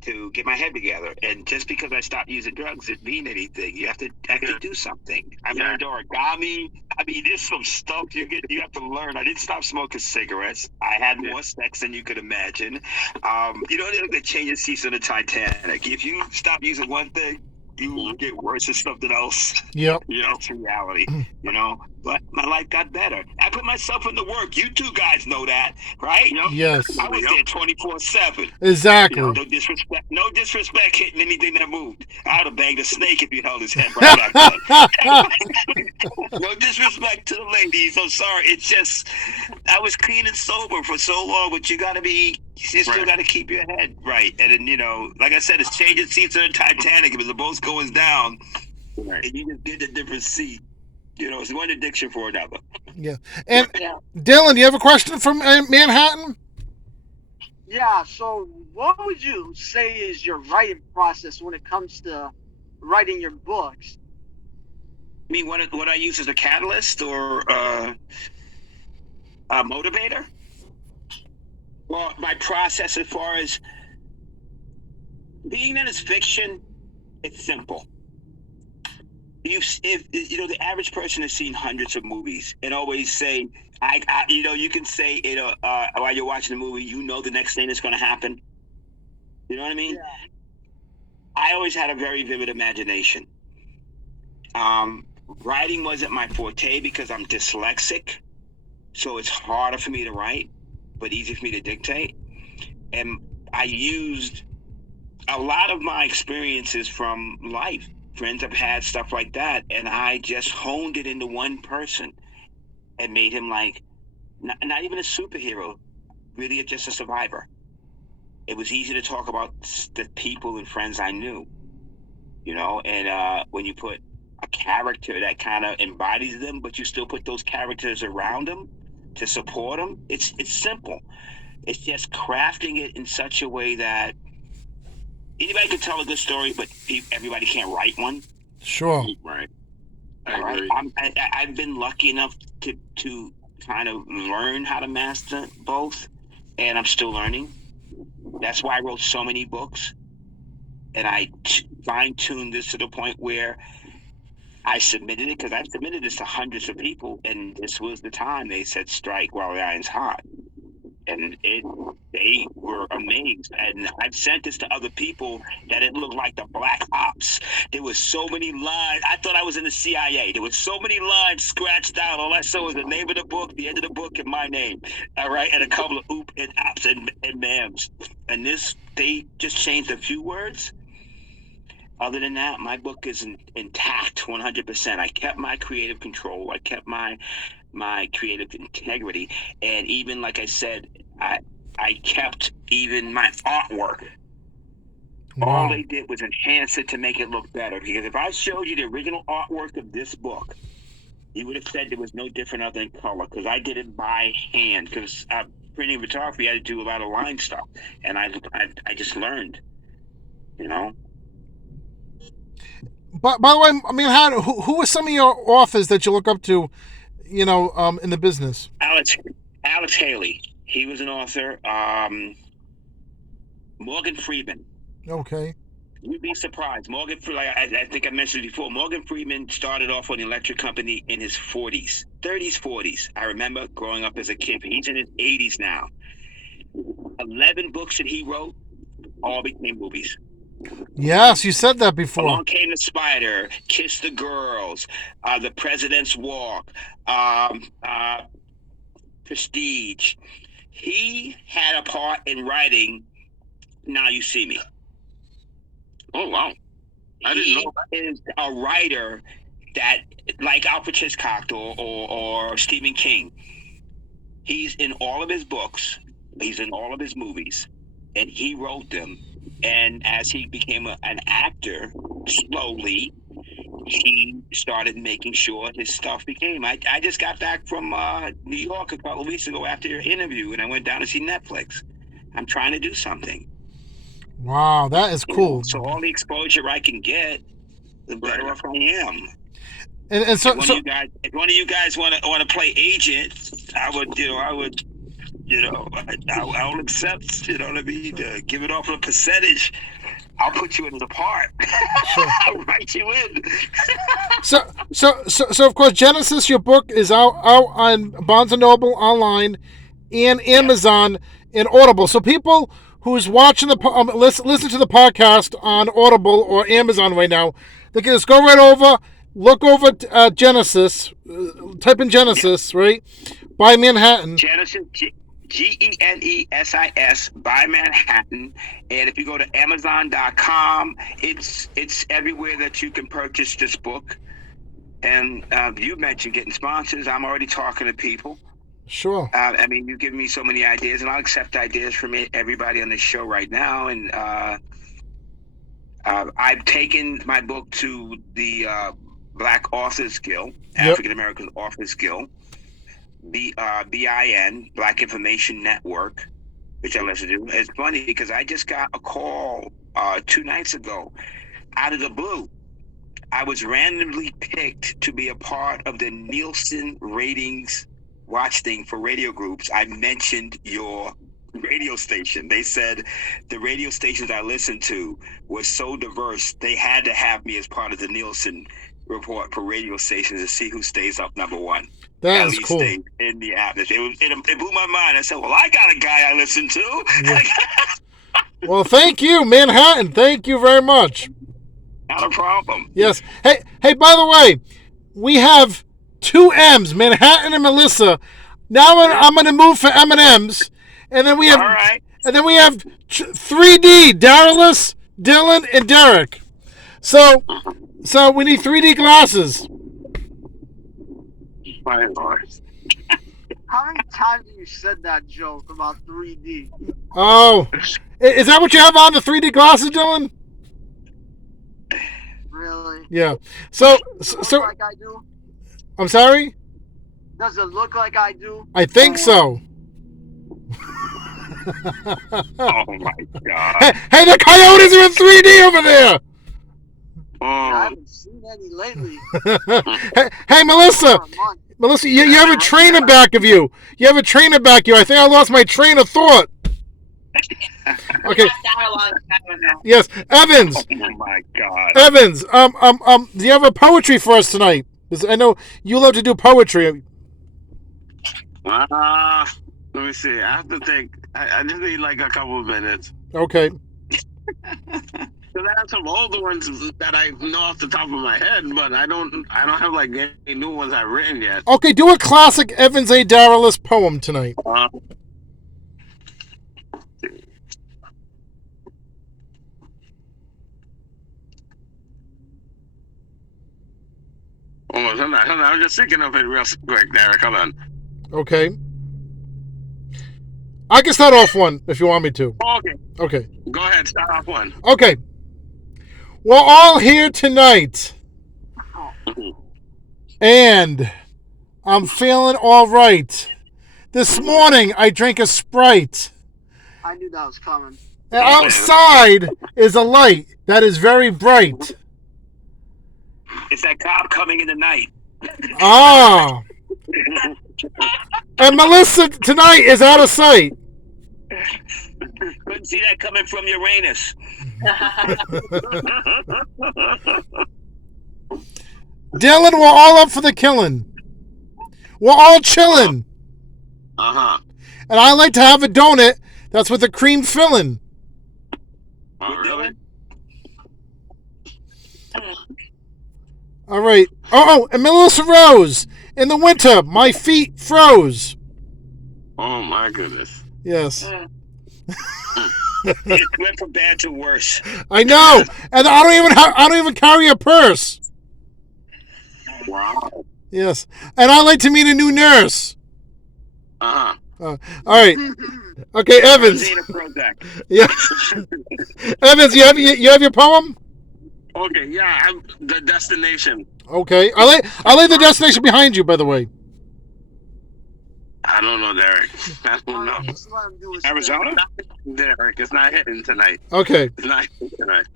to get my head together. And just because I stopped using drugs didn't mean anything. You have to actually do something. I learned origami. I mean, there's some stuff you have to learn. I didn't stop smoking cigarettes. I had more sex than you could imagine. The changes seats on the Titanic. If you stop using one thing, you get worse than something else. Yep. That's reality. But my life got better. I put myself into work. You two guys know that, right? Yes. I was there 24/7. Exactly. No disrespect hitting anything that moved. I would have banged a snake if you held his head right back then. No disrespect to the ladies. I'm sorry. It's just I was clean and sober for so long, but you still got to keep your head right. And then, like I said, it's changing seats on the Titanic. If the boat goes down, and you just get a different seat. It's one addiction for another. Yeah. And Dylan, do you have a question from Manhattan? Yeah. So, what would you say is your writing process when it comes to writing your books? I mean, what I use as a catalyst or a motivator? Well, my process as far as being that it's fiction, it's simple. If the average person has seen hundreds of movies and always say, you can say while you're watching the movie, the next thing that's going to happen. You know what I mean? Yeah. I always had a very vivid imagination. Writing wasn't my forte because I'm dyslexic, so it's harder for me to write, but easier for me to dictate. And I used a lot of my experiences from life. Friends have had, stuff like that, and I just honed it into one person and made him like not even a superhero, really just a survivor. It was easy to talk about the people and friends I knew, and when you put a character that kind of embodies them, but you still put those characters around them to support them, it's simple. It's just crafting it in such a way that anybody can tell a good story, but everybody can't write one. Sure. Right. I've been lucky enough to kind of learn how to master both, and I'm still learning. That's why I wrote so many books, and I fine-tuned this to the point where I submitted it, because I've submitted this to hundreds of people, and this was the time they said strike while the iron's hot. And they were amazed. And I've sent this to other people that it looked like the Black Ops. There was so many lines. I thought I was in the CIA. There was so many lines scratched out. All I saw was the name of the book, the end of the book, and my name. All right, and a couple of oop and ops and mams. And they just changed a few words. Other than that, my book is intact 100%. I kept my creative control. I kept my creative integrity, and even like I said, I kept even my artwork. Wow. All they did was enhance it to make it look better, because if I showed you the original artwork of this book, you would have said there was no different other than color, because I did it by hand, because printing photography, I had to do a lot of line stuff, and I just learned, But by the way, I mean, who are some of your authors that you look up to, in the business? Alex Haley. He was an author. Morgan Freeman. Okay. You'd be surprised. Morgan, I think I mentioned before, Morgan Freeman started off on the electric company in his 40s, 30s, 40s. I remember growing up as a kid. He's in his 80s now. 11 books that he wrote all became movies. Yes, you said that before. Along Came the Spider, Kiss the Girls, The President's Walk, Prestige. He had a part in writing Now You See Me. Oh, wow. I didn't know that. He is a writer that, like Alfred Hitchcock or Stephen King, he's in all of his books, he's in all of his movies, and he wrote them. And as he became an actor, slowly, he started making sure his stuff became. I just got back from New York a couple of weeks ago after your interview, and I went down to see Netflix. I'm trying to do something. Wow, that is cool. So all the exposure I can get, the better off I am. And so, if one of you guys want to play agent, I would I'll accept. You know what I mean? Give it off a percentage. I'll put you in the part. Sure. I'll write you in. So of course, Genesis, your book is out on Barnes and Noble online, and Amazon and Audible. So people who's watching listen to the podcast on Audible or Amazon right now, they can just go right over, look over Genesis, type in Genesis, right, by Manhattan. Genesis, Genesis by Manhattan, and if you go to Amazon.com, it's everywhere that you can purchase this book. And you mentioned getting sponsors. I'm already talking to people. Sure. I mean, you give me so many ideas, and I'll accept ideas from everybody on this show right now. And I've taken my book to the Black Authors Guild, African American Authors Guild. BIN, Black Information Network, which I listen to. It's funny because I just got a call 2 nights ago out of the blue. I was randomly picked to be a part of the Nielsen ratings watch thing for radio groups. I mentioned your radio station. They said the radio stations I listened to were so diverse, they had to have me as part of the Nielsen report for radio stations to see who stays up number one. That is cool. In the atmosphere. It blew my mind. I said, well, I got a guy I listen to. Yeah. Well, thank you, Manhattan. Thank you very much. Not a problem. Yes. Hey, by the way, we have 2 M's, Manhattan and Melissa. Now I'm going to move for M&M's, and then we have 3D, Darylus, Dylan, and Derek. So we need 3D glasses. My Lord. How many times have you said that joke about 3D? Oh, is that what you have on, the 3D glasses, Dylan? Really? Yeah. So like I do? I'm sorry? Does it look like I do? I think so. Oh my God. Hey, the coyotes are in 3D over there. I haven't seen any lately. Hey, Melissa. Melissa, you have a train in back of you. You have a train in back of you. I think I lost my train of thought. Okay. Yes, Evans. Oh my God. Evans, do you have a poetry for us tonight? 'Cause I know you love to do poetry. Let me see. I have to think. I just need like a couple of minutes. Okay. Because I have some older ones that I know off the top of my head, but I don't have like any new ones I've written yet. Okay, do a classic Evans A. Darylus poem tonight. Hold on. I'm just thinking of it real quick, Derek. Hold on. Okay. I can start off one if you want me to. Okay. Go ahead. Start off one. Okay. We're all here tonight. And I'm feeling all right. This morning I drank a Sprite. I knew that was coming. And outside is a light that is very bright. It's that cop coming in the night. Ah. And Melissa tonight is out of sight. Couldn't see that coming from Uranus. Dylan, we're all up for the killing. We're all chilling. Uh-huh. And I like to have a donut that's with a cream filling. Oh, really? All right. Oh, and Melissa Rose. In the winter, my feet froze. Oh, my goodness. Yes. It went from bad to worse. I know. And I don't even carry a purse. Wow. Yes. And I like to meet a new nurse. Uh-huh. All right. Okay, Evans. Yeah. Evans, you have your poem? Okay, yeah, the destination. Okay. I like the destination behind you, by the way. I don't know, Derek. I don't know. Just let him do his Arizona? Derek, it's not hitting tonight. Okay. It's not hitting tonight.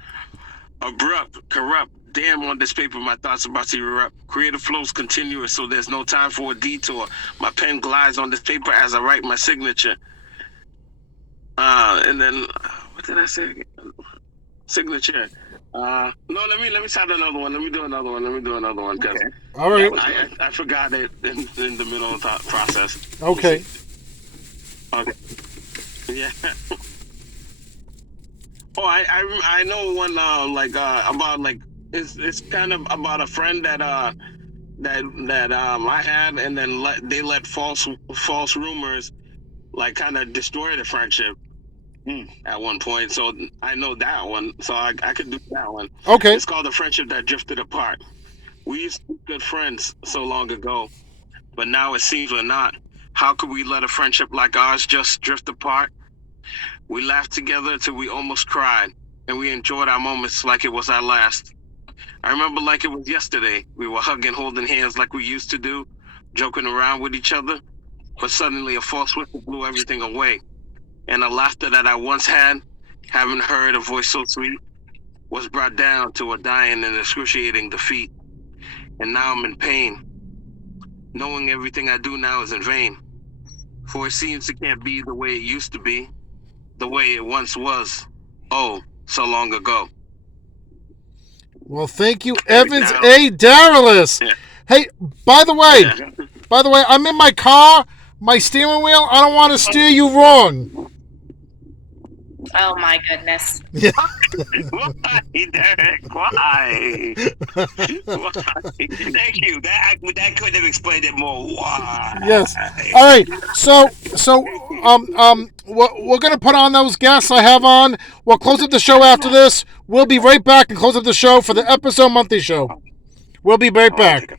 Abrupt, corrupt, Damn, on this paper, my thoughts about to erupt. Creative flows continuous, so there's no time for a detour. My pen glides on this paper as I write my signature. And then, what did I say again? Signature. No, let me start another one. Let me do another one. Cause All right. I forgot it in the middle of the process. Okay. Okay. Yeah. Oh, I know one about like it's kind of about a friend that I had, and then they let false rumors like kind of destroy the friendship at one point. So I know that one, so I could do that one. Okay. It's called The Friendship That Drifted Apart. We used to be good friends so long ago, but now it seems we're not. How could we let a friendship like ours just drift apart? We laughed together till we almost cried, and we enjoyed our moments like it was our last. I remember like it was yesterday. We were hugging, holding hands like we used to do, joking around with each other, but suddenly a false whistle blew everything away. And the laughter that I once had, having heard a voice so sweet, was brought down to a dying and excruciating defeat. And now I'm in pain, knowing everything I do now is in vain. For it seems it can't be the way it used to be, the way it once was, oh, so long ago. Well, thank you, Evans A. Daralis. Yeah. Hey, by the way, I'm in my car, my steering wheel. I don't want to steer you wrong. Oh my goodness. Why, Derek? Why? Thank you. That could have explained it more. Why? Yes. All right. So we're gonna put on those guests I have on. We'll close up the show after this. We'll be right back and close up the show for the episode monthly show. We'll be right back.